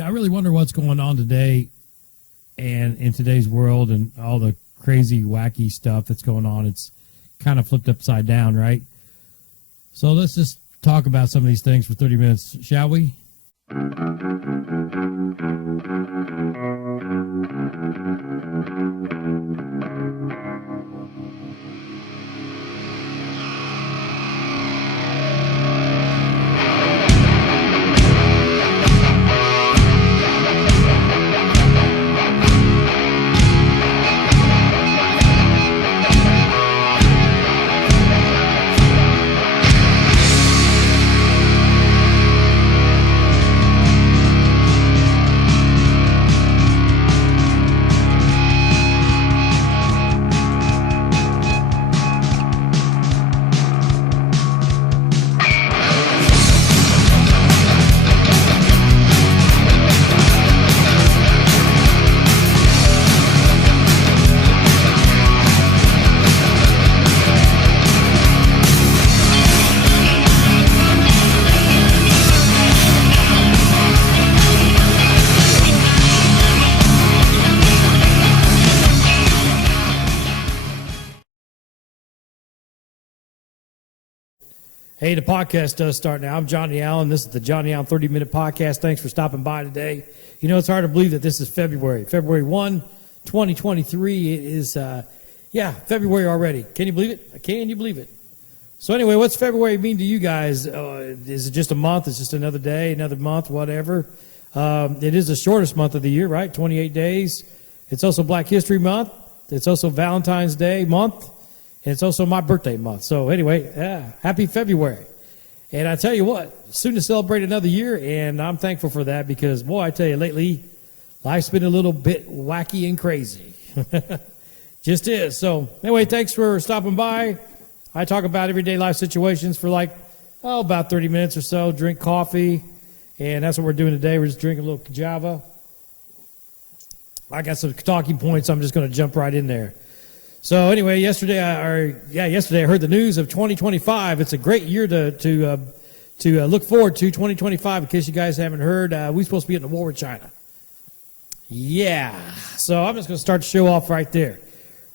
I really wonder what's going on today and in today's world and all the crazy, wacky stuff that's going on. It's kind of flipped upside down, right? So let's just talk about some of these things for 30 minutes, shall we? Hey, the podcast does start now. I'm Johnny Allen. This is the Johnny Allen 30-Minute Podcast. Thanks for stopping by today. It's hard to believe that this is February 1, 2023. It is, February already. Can you believe it? Can you believe it? So anyway, what's February mean to you guys? Is it just a month? It's just another day, another month, whatever? It is the shortest month of the year, right? 28 days. It's also Black History Month. It's also Valentine's Day month. And it's also my birthday month. So anyway, happy February. And I tell you what, soon to celebrate another year, and I'm thankful for that because, boy, I tell you, lately, life's been a little bit wacky and crazy. Just is. So anyway, thanks for stopping by. I talk about everyday life situations for about 30 minutes or so, drink coffee, and that's what we're doing today. We're just drinking a little Java. I got some talking points. I'm just going to jump right in there. So anyway, yesterday I heard the news of 2025. It's a great year to look forward to, 2025. In case you guys haven't heard, we're supposed to be in a war with China. Yeah. So I'm just going to start the show off right there.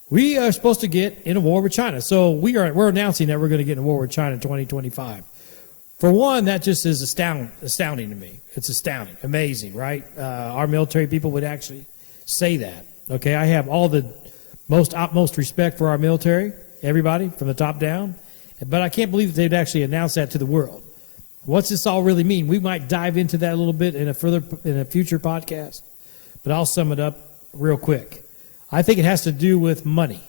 We are supposed to get in a war with China. So we're announcing that we're going to get in a war with China in 2025. For one, that just is astounding to me. It's astounding, amazing, right? Our military people would actually say that. Okay, I have all the utmost respect for our military, everybody from the top down, but I can't believe that they'd actually announce that to the world. What's this all really mean? We might dive into that a little bit in a future podcast, but I'll sum it up real quick. I think it has to do with money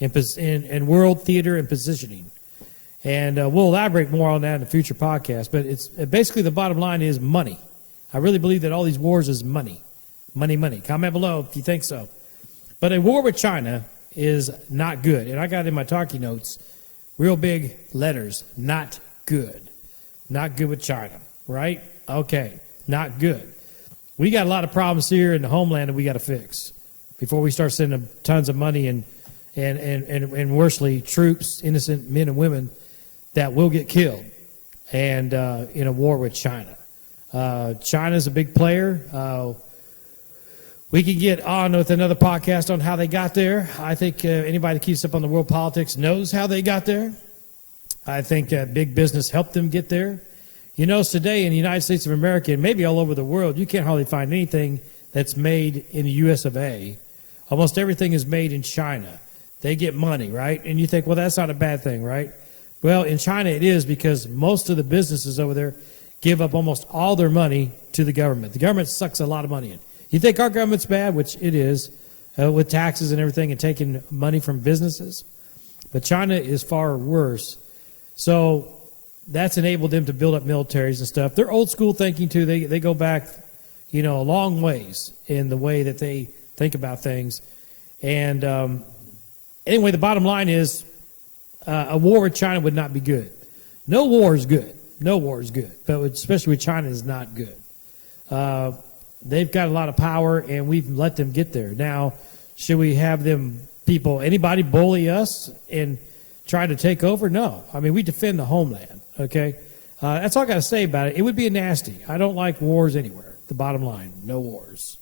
and world theater and positioning, and we'll elaborate more on that in a future podcast. But it's basically the bottom line is money. I really believe that all these wars is money, money, money. Comment below if you think so. But a war with China is not good. And I got in my talking notes, real big letters, not good. Not good with China, right? Okay, not good. We got a lot of problems here in the homeland that we got to fix before we start sending tons of money and worstly troops, innocent men and women that will get killed and in a war with China. China's a big player. We can get on with another podcast on how they got there. I think anybody that keeps up on the world politics knows how they got there. I think big business helped them get there. Today in the United States of America, and maybe all over the world, you can't hardly find anything that's made in the U.S. of A. Almost everything is made in China. They get money, right? And you think, well, that's not a bad thing, right? Well, in China it is because most of the businesses over there give up almost all their money to the government. The government sucks a lot of money in. You think our government's bad, which it is, with taxes and everything and taking money from businesses. But China is far worse. So that's enabled them to build up militaries and stuff. They're old school thinking, too. They go back, a long ways in the way that they think about things. And anyway, the bottom line is a war with China would not be good. No war is good. No war is good. But especially with China is not good. They've got a lot of power, and we've let them get there. Now, should we have anybody bully us and try to take over? No. I mean, we defend the homeland, okay? That's all I got to say about it. It would be nasty. I don't like wars anywhere. the bottom line. No wars.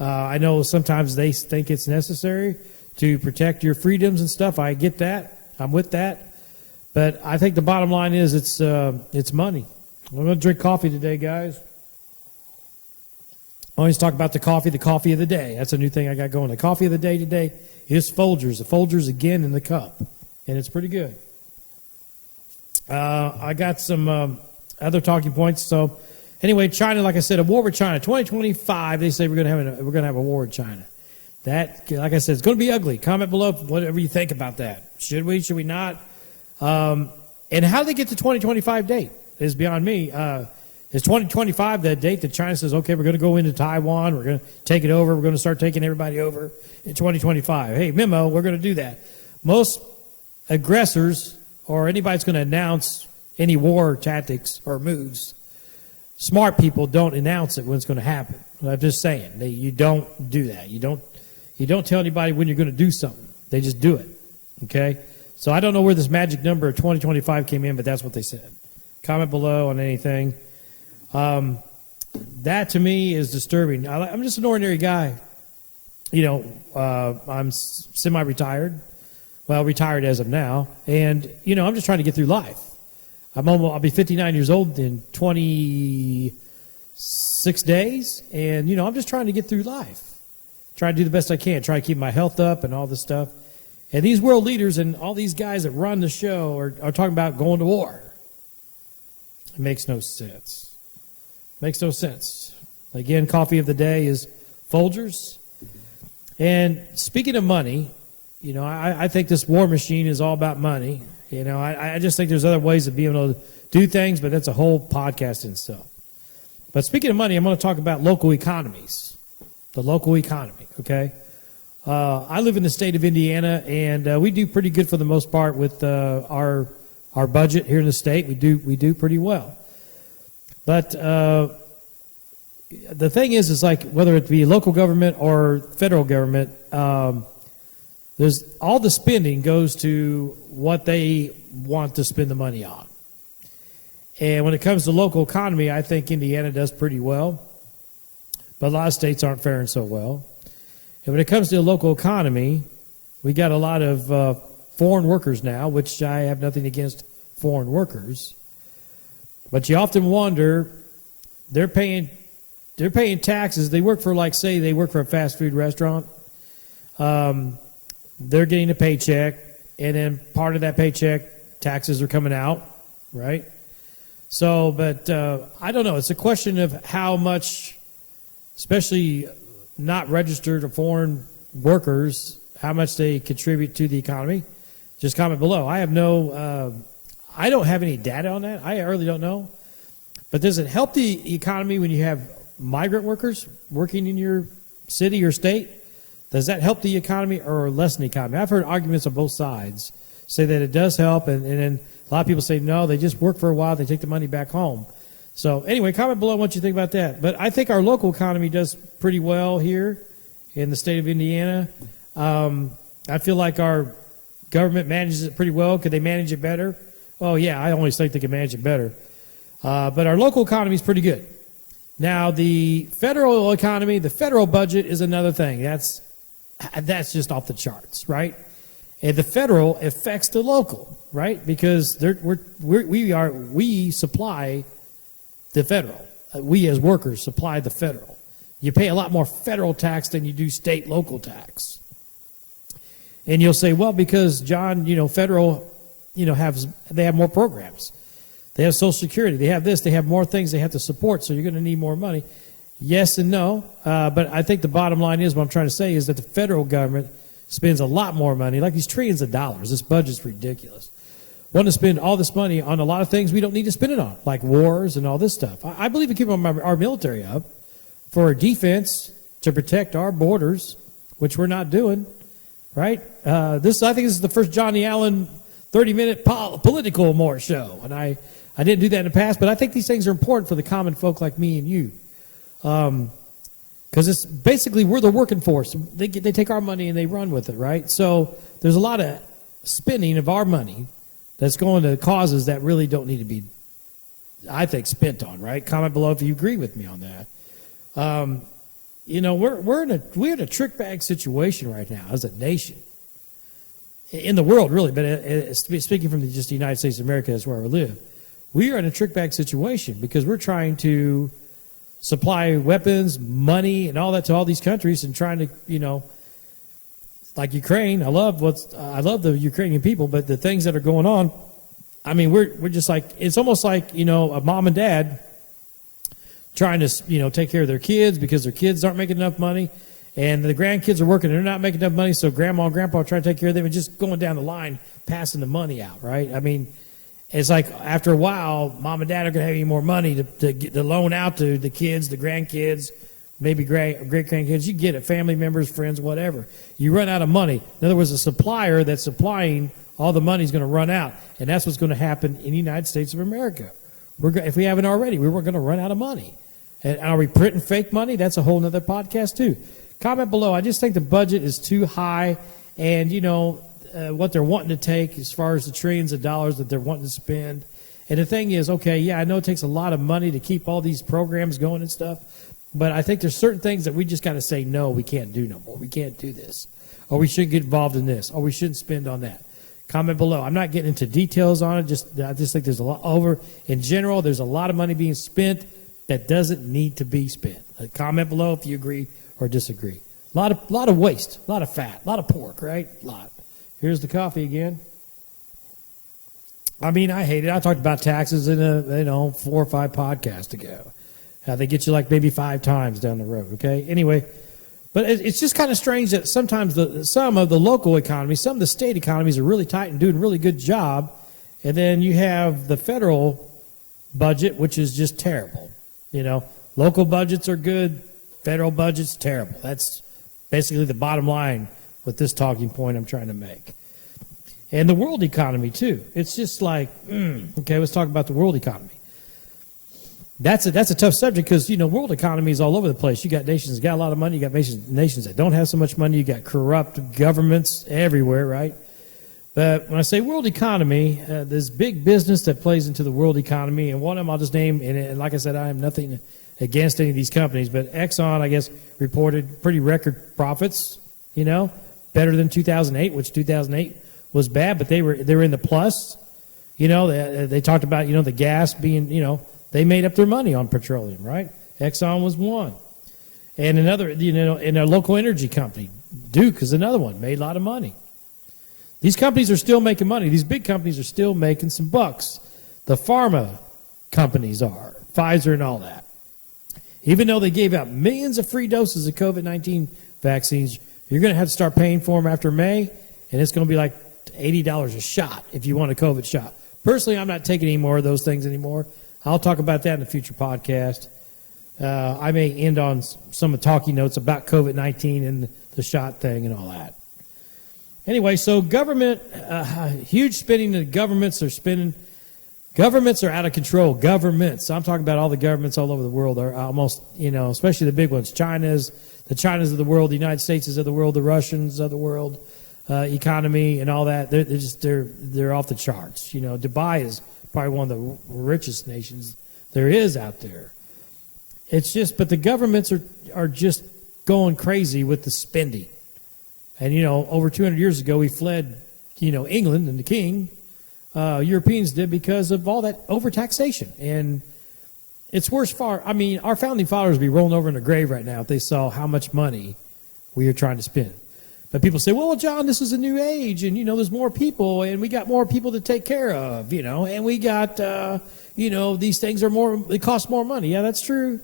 I know sometimes they think it's necessary to protect your freedoms and stuff. I get that. I'm with that. But I think the bottom line is it's money. We're going to drink coffee today, guys. I always talk about the coffee of the day. That's a new thing I got going. The coffee of the day today is Folgers. The Folgers again in the cup, and it's pretty good. I got some other talking points. So, anyway, China, like I said, a war with China. 2025, they say we're going to have a war with China. That, like I said, it's going to be ugly. Comment below whatever you think about that. Should we? Should we not? And how they get to 2025 date is beyond me. Is 2025 the date that China says, okay, we're going to go into Taiwan, we're going to take it over, we're going to start taking everybody over in 2025. Hey, memo, we're going to do that. Most aggressors or anybody that's going to announce any war tactics or moves, smart people don't announce it when it's going to happen. I'm just saying, you don't do that. You don't tell anybody when you're going to do something. They just do it, okay? So I don't know where this magic number of 2025 came in, but that's what they said. Comment below on anything. That to me is disturbing. I'm just an ordinary guy. I'm semi-retired. Well, retired as of now. And, I'm just trying to get through life. I'll be 59 years old in 26 days. And, I'm just trying to get through life. Trying to do the best I can. Try to keep my health up and all this stuff. And these world leaders and all these guys that run the show are talking about going to war. It makes no sense. Makes no sense. Again, coffee of the day is Folgers. And speaking of money, I think this war machine is all about money. I just think there's other ways of being able to do things, but that's a whole podcast in itself. But speaking of money, I'm going to talk about local economies. The local economy, okay? I live in the state of Indiana, and we do pretty good for the most part with our budget here in the state. We do pretty well. But the thing is like whether it be local government or federal government, there's all the spending goes to what they want to spend the money on. And when it comes to local economy, I think Indiana does pretty well, but a lot of states aren't faring so well. And when it comes to the local economy, we got a lot of foreign workers now, which I have nothing against foreign workers. But you often wonder, they're paying taxes. They work for, they work for a fast food restaurant. They're getting a paycheck, and then part of that paycheck, taxes are coming out, right? So, but I don't know. It's a question of how much, especially not registered or foreign workers, how much they contribute to the economy. Just comment below. I don't have any data on that. I really don't know. But does it help the economy when you have migrant workers working in your city or state? Does that help the economy or lessen the economy? I've heard arguments on both sides say that it does help, and then a lot of people say no, they just work for a while, they take the money back home. So anyway, comment below what you think about that. But I think our local economy does pretty well here in the state of Indiana. I feel like our government manages it pretty well. Could they manage it better? Oh, yeah, I always think they can manage it better. But our local economy is pretty good. Now, the federal economy, the federal budget is another thing. That's just off the charts, right? And the federal affects the local, right? Because we supply the federal. We as workers supply the federal. You pay a lot more federal tax than you do state local tax. And you'll say, well, because John, federal, they have more programs. They have Social Security. They have this. They have more things they have to support, so you're going to need more money. Yes and no, but I think the bottom line is what I'm trying to say is that the federal government spends a lot more money, like these trillions of dollars. This budget's ridiculous. Want to spend all this money on a lot of things we don't need to spend it on, like wars and all this stuff. I believe in keeping our military up for our defense to protect our borders, which we're not doing, right? I think this is the first Johnny Allen 30-minute political more show, and I didn't do that in the past, but I think these things are important for the common folk like me and you. Because it's basically we're the working force. They take our money and they run with it, right? So there's a lot of spending of our money that's going to causes that really don't need to be, I think, spent on, right? Comment below if you agree with me on that. We're in a trick bag situation right now as a nation, in the world really. But speaking from just the United States of America, that's where we live. We are in a trick bag situation because we're trying to supply weapons, money, and all that to all these countries, and trying to, like Ukraine. I love the Ukrainian people, but the things that are going on, I mean, we're just like, it's almost like, a mom and dad trying to, take care of their kids because their kids aren't making enough money, and the grandkids are working and they're not making enough money, so grandma and grandpa are trying to take care of them and just going down the line, passing the money out, right? I mean, it's like after a while, mom and dad are going to have any more money to loan out to the kids, the grandkids, maybe great-grandkids. You get it, family members, friends, whatever. You run out of money. In other words, a supplier that's supplying all the money is going to run out, and that's what's going to happen in the United States of America. If we haven't already, we're going to run out of money. And are we printing fake money? That's a whole other podcast, too. Comment below. I just think the budget is too high, and, what they're wanting to take as far as the trillions of dollars that they're wanting to spend. And the thing is, okay, yeah, I know it takes a lot of money to keep all these programs going and stuff, but I think there's certain things that we just got to say, no, we can't do no more. We can't do this. Or we shouldn't get involved in this. Or we shouldn't spend on that. Comment below. I'm not getting into details on it. I just think there's a lot in general, there's a lot of money being spent that doesn't need to be spent. Comment below if you agree or disagree. A lot of waste, a lot of fat, a lot of pork, right? A lot. Here's the coffee again. I mean, I hate it. I talked about taxes in 4 or 5 podcasts ago. How they get you like maybe 5 times down the road, okay? Anyway, but it's just kind of strange that sometimes some of the local economies, some of the state economies are really tight and doing a really good job, and then you have the federal budget, which is just terrible. Local budgets are good, federal budget's terrible. That's basically the bottom line with this talking point I'm trying to make. And the world economy, too. It's just like, okay, let's talk about the world economy. That's a tough subject because, world economy is all over the place. You got nations that got a lot of money. You got nations that don't have so much money. You got corrupt governments everywhere, right? But when I say world economy, there's big business that plays into the world economy. And one of them I'll just name, and like I said, I have nothing against any of these companies. But Exxon, I guess, reported pretty record profits, better than 2008, which 2008 was bad, but they were in the plus. They talked about, the gas being, they made up their money on petroleum, right? Exxon was one. And another, in a local energy company, Duke is another one, made a lot of money. These companies are still making money. These big companies are still making some bucks. The pharma companies are, Pfizer and all that. Even though they gave out millions of free doses of COVID-19 vaccines, you're going to have to start paying for them after May, and it's going to be like $80 a shot if you want a COVID shot. Personally, I'm not taking any more of those things anymore. I'll talk about that in a future podcast. I may end on some talking notes about COVID-19 and the shot thing and all that. Anyway, so government, huge spending that governments are spending. Governments are out of control. Governments. I'm talking about all the governments all over the world are almost, especially the big ones. The Chinas of the world, the United States of the world, the Russians of the world, economy and all that. They're off the charts. Dubai is probably one of the richest nations there is out there. It's just, but the governments are just going crazy with the spending. And, over 200 years ago, we fled, England and the king. Europeans did because of all that overtaxation. And it's worse far. I mean, our founding fathers would be rolling over in the grave right now if they saw how much money we are trying to spend. But people say, well, John, this is a new age, and, there's more people, and we got more people to take care of, and we got, these things they cost more money. Yeah, that's true.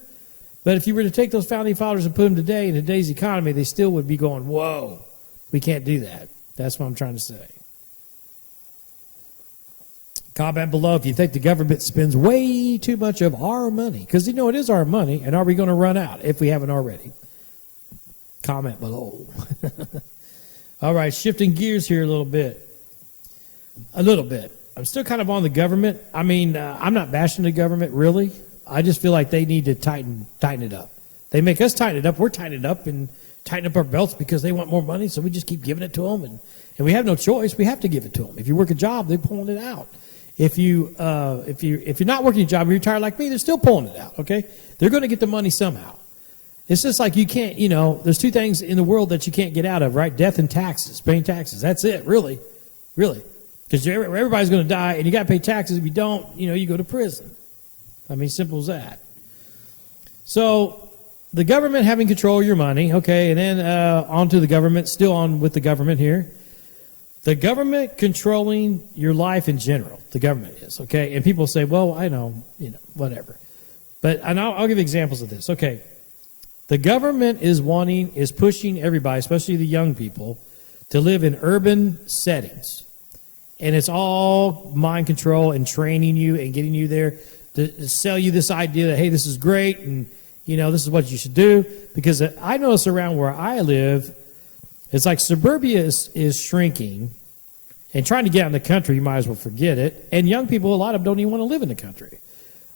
But if you were to take those founding fathers and put them today in today's economy, they still would be going, whoa, we can't do that. That's what I'm trying to say. Comment below if you think the government spends way too much of our money. Because, it is our money, and are we going to run out if we haven't already? Comment below. All right, shifting gears here a little bit. I'm still kind of on the government. I mean, I'm not bashing the government, really. I just feel like they need to tighten it up. They make us tighten it up. We're tightening it up and tighten up our belts because they want more money, so we just keep giving it to them. And we have no choice. We have to give it to them. If you work a job, they're pulling it out. If you're not working a job and you're retired like me, they're still pulling it out, okay? They're going to get the money somehow. It's just like you can't, there's two things in the world that you can't get out of, right? Death and taxes, paying taxes. That's it, really. Really. Because everybody's going to die, and you got to pay taxes. If you don't, you go to prison. I mean, simple as that. So the government having control of your money, okay, and then on to the government, still on with the government here. The government controlling your life in general, the government is, okay? And people say, well, I know, whatever. But I'll give examples of this. Okay. The government is pushing everybody, especially the young people, to live in urban settings. And it's all mind control and training you and getting you there to sell you this idea that, hey, this is great and, this is what you should do. Because I notice around where I live, it's like suburbia is shrinking. And trying to get out in the country, you might as well forget it. And young people, a lot of them don't even want to live in the country.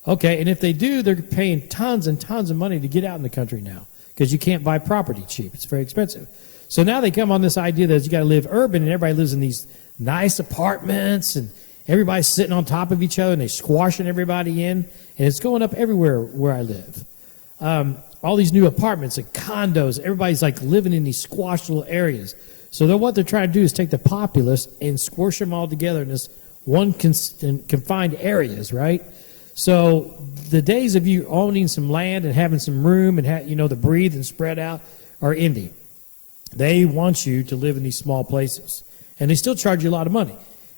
Okay, and if they do, they're paying tons and tons of money to get out in the country now because you can't buy property cheap. It's very expensive. So now they come on this idea that you got to live urban, and everybody lives in these nice apartments, and everybody's sitting on top of each other, and they're squashing everybody in, and it's going up everywhere where I live. All these new apartments and condos, everybody's like living in these squashed little areas. So what they're trying to do is take the populace and squish them all together in this one confined areas, right? So the days of you owning some land and having some room and to breathe and spread out are ending. They want you to live in these small places, and they still charge you a lot of money.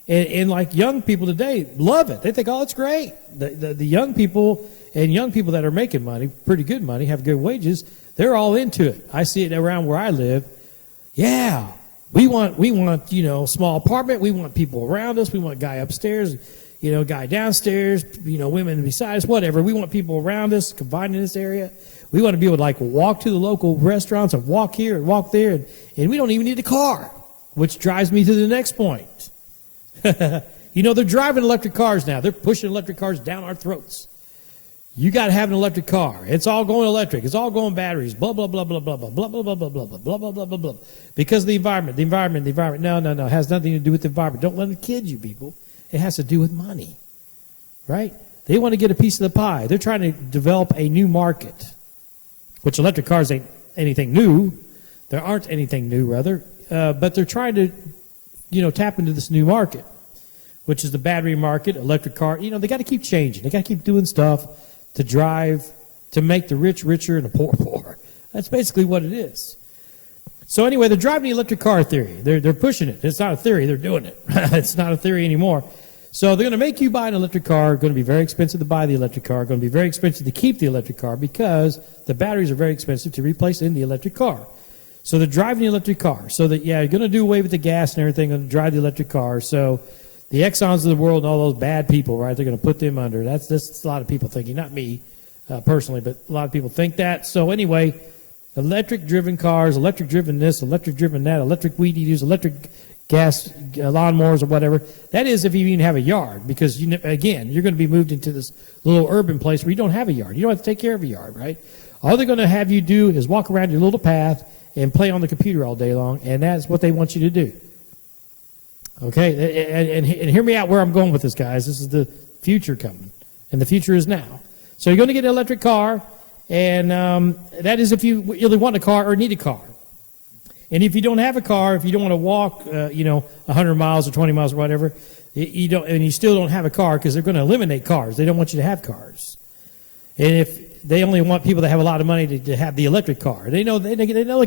And like young people today love it. They think, oh, it's great. The young people and young people that are making money, pretty good money, have good wages, they're all into it. I see it around where I live. Yeah, we want small apartment. We want people around us. We want a guy upstairs. Guy downstairs, women beside us, whatever. We want people around us, confined in this area. We want to be able to walk to the local restaurants and walk here and walk there, and we don't even need a car, which drives me to the next point. They're driving electric cars now. They're pushing electric cars down our throats. You got to have an electric car. It's all going electric. It's all going batteries. Blah, blah, blah, blah, blah, blah, blah, blah, blah, blah, blah, blah, blah, blah, blah, blah, blah. Because of the environment. No. It has nothing to do with the environment. Don't let them kid you, people. It has to do with money, right? They want to get a piece of the pie. They're trying to develop a new market, which electric cars ain't anything new. There aren't anything new, rather. But they're trying to, tap into this new market, which is the battery market, electric car. They got to keep changing. They got to keep doing stuff to make the rich richer and the poor poorer. That's basically what it is. So anyway, they're driving the electric car theory. They're pushing it. It's not a theory. They're doing it. It's not a theory anymore. So they're going to make you buy an electric car. Going to be very expensive to buy the electric car. Going to be very expensive to keep the electric car because the batteries are very expensive to replace in the electric car. So they're driving the electric car. So that, you're going to do away with the gas and everything and drive the electric car. So the Exxons of the world and all those bad people, right, they're going to put them under. That's a lot of people thinking. Not me personally, but a lot of people think that. So anyway, electric-driven cars, electric-driven this, electric-driven that, electric weed eaters, electric gas lawnmowers or whatever. That is if you even have a yard because, again, you're going to be moved into this little urban place where you don't have a yard. You don't have to take care of a yard, right? All they're going to have you do is walk around your little path and play on the computer all day long, and that's what they want you to do. Okay? And hear me out where I'm going with this, guys. This is the future coming, and the future is now. So you're going to get an electric car, and that is if you either want a car or need a car. And if you don't have a car, if you don't want to walk, 100 miles or 20 miles or whatever, and you still don't have a car because they're going to eliminate cars. They don't want you to have cars. And if they only want people that have a lot of money to have the electric car, they know they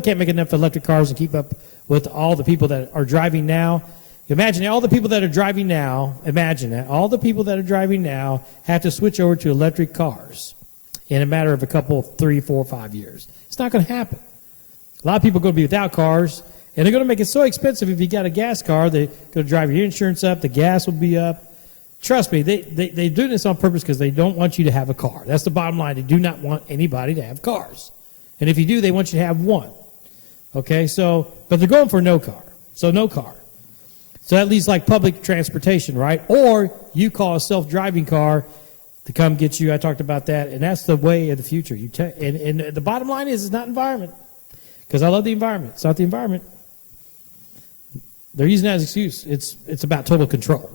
can't make enough electric cars to keep up with all the people that are driving now. Imagine all the people that are driving now. Imagine that all the people that are driving now have to switch over to electric cars in a matter of a couple, 3, 4, 5 years. It's not going to happen. A lot of people are going to be without cars, and they're going to make it so expensive if you got a gas car, they're going to drive your insurance up, the gas will be up. Trust me, they do this on purpose because they don't want you to have a car. That's the bottom line. They do not want anybody to have cars. And if you do, they want you to have one. Okay, but they're going for no car. So no car. So that leaves like public transportation, right? Or you call a self-driving car to come get you. I talked about that, and that's the way of the future. And the bottom line is it's not environment. Because I love the environment. It's not the environment. They're using that as an excuse. It's about total control.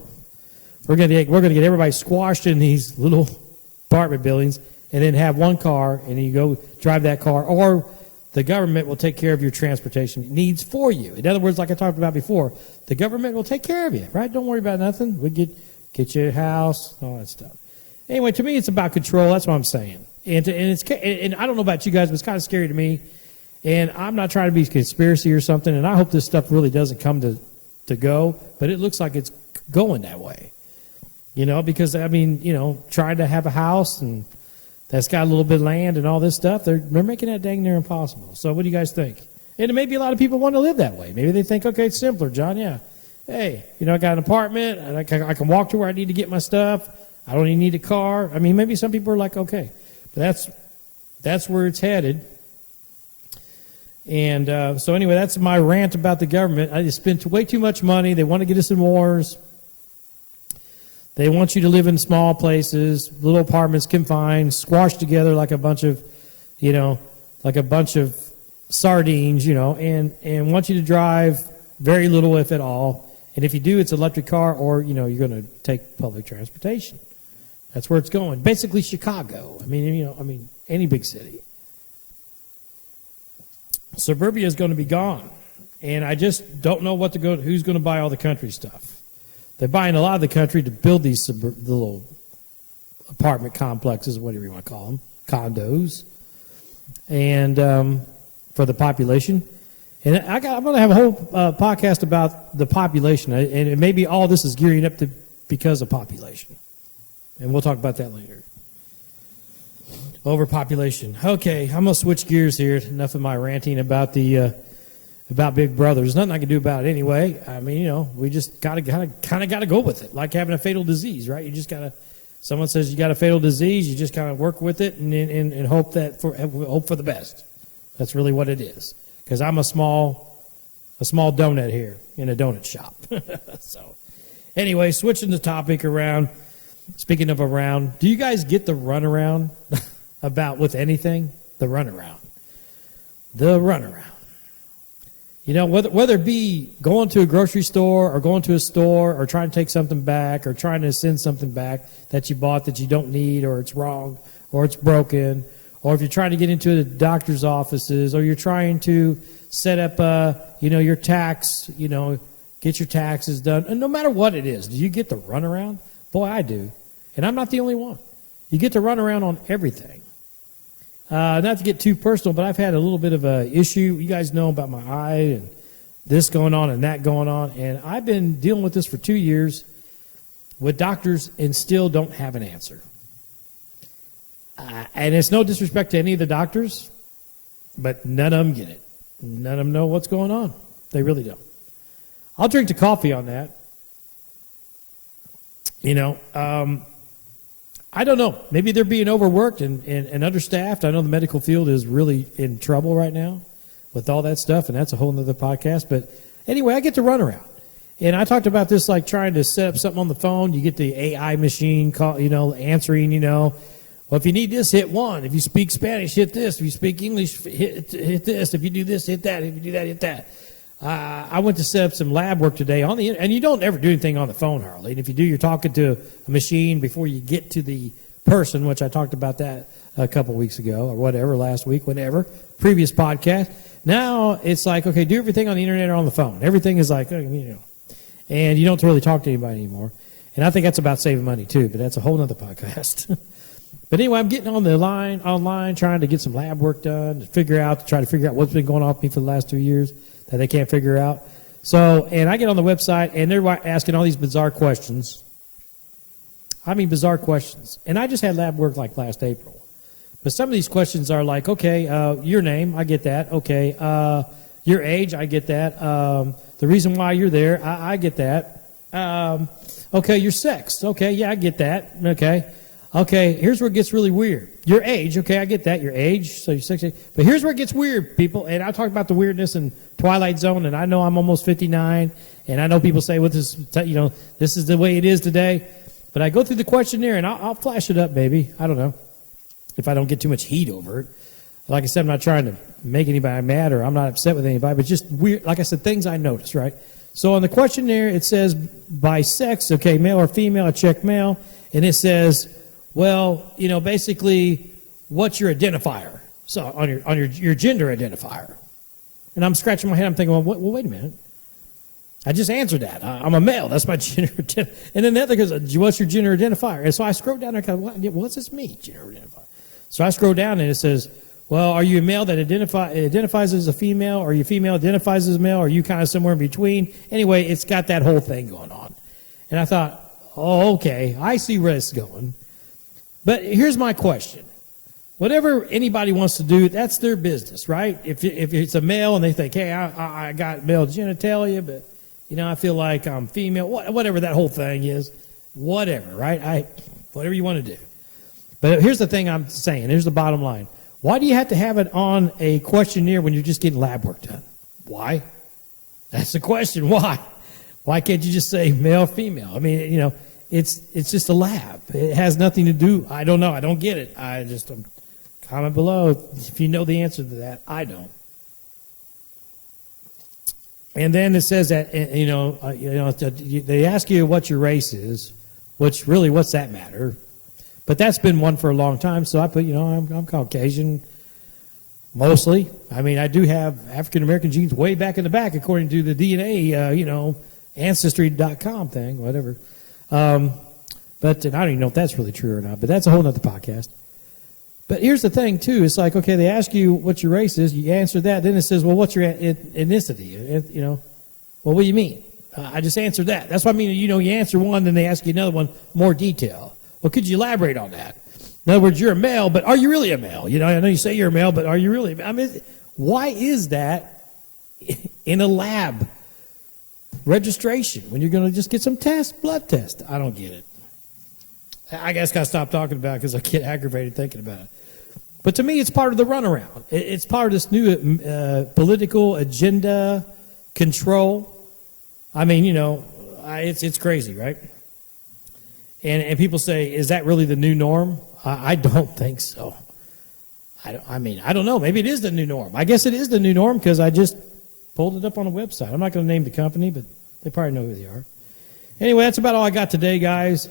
We're going to get everybody squashed in these little apartment buildings, and then have one car, and you go drive that car, or the government will take care of your transportation needs for you. In other words, like I talked about before, the government will take care of you, right? Don't worry about nothing. We get you a house, all that stuff. Anyway, to me, it's about control. That's what I'm saying. And I don't know about you guys, but it's kind of scary to me. And I'm not trying to be a conspiracy or something, and I hope this stuff really doesn't come to go, but it looks like it's going that way. Because, trying to have a house and that's got a little bit of land and all this stuff, they're making that dang near impossible. So what do you guys think? And maybe a lot of people want to live that way. Maybe they think, okay, it's simpler, John, yeah. Hey, I got an apartment, and I can walk to where I need to get my stuff. I don't even need a car. I mean, maybe some people are like, okay. But that's where it's headed. And so anyway, that's my rant about the government. I just spent way too much money. They want to get us in wars. They want you to live in small places, little apartments, confined, squashed together like a bunch of sardines, and want you to drive very little, if at all. And if you do, it's electric car, or you're going to take public transportation. That's where it's going. Basically, Chicago. I mean, any big city. Suburbia is going to be gone, and I just don't know who's going to buy all the country stuff. They're buying a lot of the country to build these little apartment complexes, whatever you want to call them, condos, and for the population. And I'm going to have a whole podcast about the population, and maybe all this is gearing up because of population. And we'll talk about that later. Overpopulation. Okay, I'm going to switch gears here. Enough of my ranting about about Big Brother. There's nothing I can do about it anyway. I mean, we just kind of got to go with it, like having a fatal disease, right? You just got to. Someone says you got a fatal disease, you just kind of work with it and hope for the best. That's really what it is. Because I'm a small donut here in a donut shop. So, anyway, switching the topic around. Speaking of around, do you guys get the runaround about with anything? The runaround. Whether it be going to a grocery store or going to a store or trying to take something back or trying to send something back that you bought that you don't need, or it's wrong or it's broken, or if you're trying to get into the doctor's offices, or you're trying to set up your tax, get your taxes done. And no matter what it is, do you get the runaround? Boy, I do. And I'm not the only one. You get to run around on everything. Not to get too personal, but I've had a little bit of an issue. You guys know about my eye and this going on and that going on. And I've been dealing with this for 2 years with doctors and still don't have an answer. And it's no disrespect to any of the doctors, but none of them get it. None of them know what's going on. They really don't. I'll drink to coffee on that. I don't know. Maybe they're being overworked and understaffed. I know the medical field is really in trouble right now with all that stuff, and that's a whole other podcast. But anyway, I get to run around. And I talked about this, like trying to set up something on the phone. You get the AI machine call, answering, well, if you need this, hit 1. If you speak Spanish, hit this. If you speak English, hit this. If you do this, hit that. If you do that, hit that. I went to set up some lab work today on the, and you don't ever do anything on the phone, Harley. And if you do, you're talking to a machine before you get to the person, which I talked about that a couple weeks ago or whatever, last week, whatever, previous podcast. Now it's like, okay, do everything on the internet or on the phone. Everything is like, and you don't really talk to anybody anymore. And I think that's about saving money too, but that's a whole other podcast. But anyway, I'm getting on the line, online, trying to get some lab work done, to try to figure out what's been going on with me for the last 2 years that they can't figure out. So, and I get on the website, and they're asking all these bizarre questions. I mean, bizarre questions. And I just had lab work like last April. But some of these questions are like, okay, your name, I get that. Okay, your age, I get that. The reason why you're there, I get that. Okay, your sex. Okay, yeah, I get that. Okay, here's where it gets really weird. Your age, okay, I get that, your age, so you're 60. But here's where it gets weird, people. And I talk about the weirdness in Twilight Zone, and I know I'm almost 59, and I know people say, well, this is the way it is today. But I go through the questionnaire, and I'll flash it up, baby. I don't know if I don't get too much heat over it. Like I said, I'm not trying to make anybody mad, or I'm not upset with anybody, but just weird, like I said, things I noticed, right? So on the questionnaire, it says by sex, okay, male or female, I check male, and it says, well, basically, what's your identifier? So on your gender identifier. And I'm scratching my head. I'm thinking, well, wait a minute. I just answered that. I'm a male. That's my gender identifier. And then the other goes, what's your gender identifier? And so I scroll down there, kind of, what's this mean, gender identifier? So I scroll down and it says, well, are you a male that identifies as a female? Or are you female identifies as a male? Or are you kind of somewhere in between? Anyway, it's got that whole thing going on. And I thought, oh, okay, I see where it's going. But here's my question. Whatever anybody wants to do, that's their business, right? If it's a male and they think, hey, I got male genitalia, but, I feel like I'm female, whatever that whole thing is, whatever, right? Whatever you want to do. But here's the thing I'm saying. Here's the bottom line. Why do you have to have it on a questionnaire when you're just getting lab work done? Why? That's the question. Why? Why can't you just say male, female? I mean, it's just a lab. It has nothing to do. I don't know. I don't get it. Comment below if you know the answer to that. I don't. And then it says that they ask you what your race is, which really, what's that matter? But that's been one for a long time. So I put, I'm Caucasian mostly. I mean, I do have African American genes way back in the back, according to the DNA, Ancestry.com thing, whatever. But I don't even know if that's really true or not. But that's a whole other podcast. But here's the thing, too. It's like, okay, they ask you what your race is. You answer that. Then it says, well, what's your ethnicity? Well, what do you mean? I just answered that. That's what I mean. You answer one, then they ask you another one, more detail. Well, could you elaborate on that? In other words, you're a male, but are you really a male? I know you say you're a male, but are you really? I mean, why is that in a lab registration when you're going to just get some blood test? I don't get it. I guess I got to stop talking about it because I get aggravated thinking about it. But to me, it's part of the runaround. It's part of this new political agenda control. I mean, it's crazy, right? And people say, is that really the new norm? I don't think so. I don't know. Maybe it is the new norm. I guess it is the new norm because I just pulled it up on a website. I'm not going to name the company, but they probably know who they are. Anyway, that's about all I got today, guys.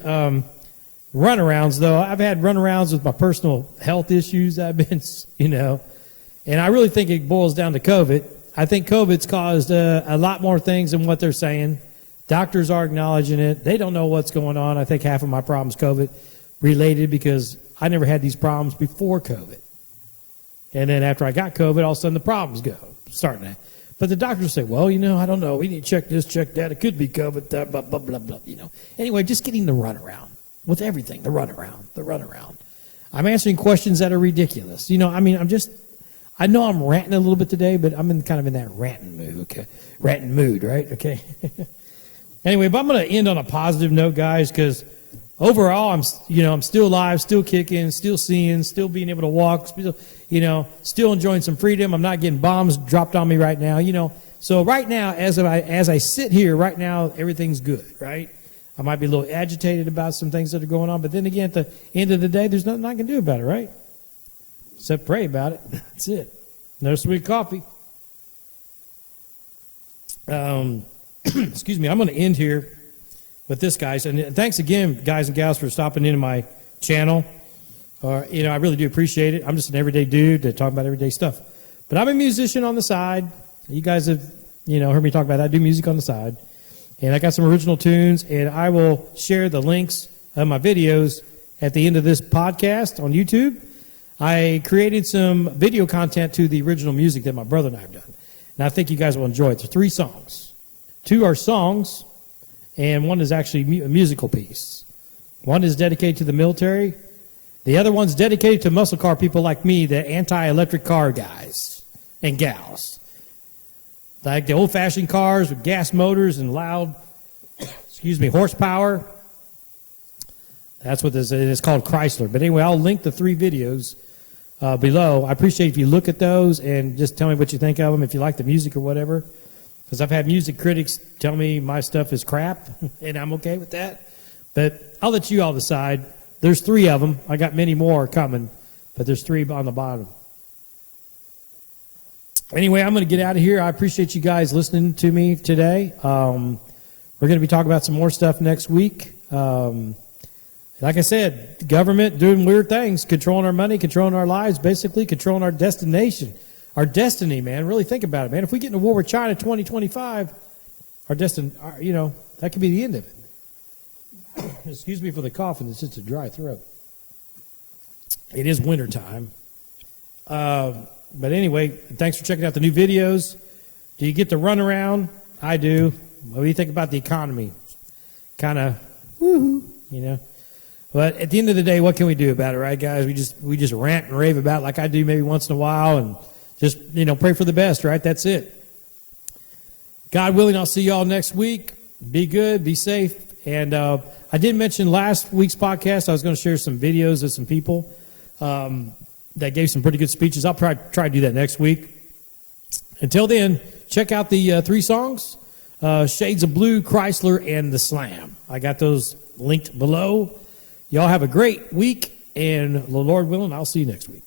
Runarounds, though. I've had runarounds with my personal health issues. I've been, and I really think it boils down to COVID. I think COVID's caused a lot more things than what they're saying. Doctors are acknowledging it. They don't know what's going on. I think half of my problems COVID related because I never had these problems before COVID. And then after I got COVID, all of a sudden the problems starting to. But the doctors say, well, I don't know. We need to check this, check that. It could be COVID, blah, blah, blah, blah, Anyway, just getting the runaround with everything, the runaround. I'm answering questions that are ridiculous. I know I'm ranting a little bit today, but I'm kind of in that ranting mood, okay? Ranting mood, right? Okay. Anyway, but I'm going to end on a positive note, guys, because overall, I'm still alive, still kicking, still seeing, still being able to walk, still enjoying some freedom. I'm not getting bombs dropped on me right now, So right now, as I sit here right now, everything's good, right? I might be a little agitated about some things that are going on, but then again, at the end of the day, there's nothing I can do about it, right? Except pray about it. That's it. No sweet coffee. Excuse me. I'm going to end here with this, guys. And thanks again, guys and gals, for stopping into my channel. I really do appreciate it. I'm just an everyday dude that talk about everyday stuff. But I'm a musician on the side. You guys have, heard me talk about that. I do music on the side. And I got some original tunes, and I will share the links of my videos at the end of this podcast on YouTube. I created some video content to the original music that my brother and I have done. And I think you guys will enjoy it. There's 3 songs. 2 are songs, and 1 is actually a musical piece. 1 is dedicated to the military. The other one's dedicated to muscle car people like me, the anti-electric car guys and gals. Like the old-fashioned cars with gas motors and loud, horsepower. That's what this is. It's called Chrysler. But anyway, I'll link the 3 videos below. I appreciate if you look at those and just tell me what you think of them, if you like the music or whatever. Because I've had music critics tell me my stuff is crap, and I'm okay with that. But I'll let you all decide. There's 3 of them. I got many more coming, but there's 3 on the bottom. Anyway, I'm going to get out of here. I appreciate you guys listening to me today. We're going to be talking about some more stuff next week. Like I said, the government doing weird things, controlling our money, controlling our lives, basically controlling our destination, our destiny, man. Really think about it, man. If we get in a war with China 2025, our destiny, that could be the end of it. Excuse me for the coughing. It's just a dry throat. It is wintertime. But anyway, thanks for checking out the new videos. Do you get to run around? I do. What do you think about the economy? Kind of, woohoo, But at the end of the day, what can we do about it, right, guys? We just rant and rave about it like I do maybe once in a while, and just pray for the best, right? That's it. God willing, I'll see y'all next week. Be good, be safe, and I did mention last week's podcast I was going to share some videos of some people that gave some pretty good speeches. I'll try to do that next week. Until then, check out the 3 songs: Shades of Blue, Chrysler, and The Slam. I got those linked below. Y'all have a great week, and the Lord willing, I'll see you next week.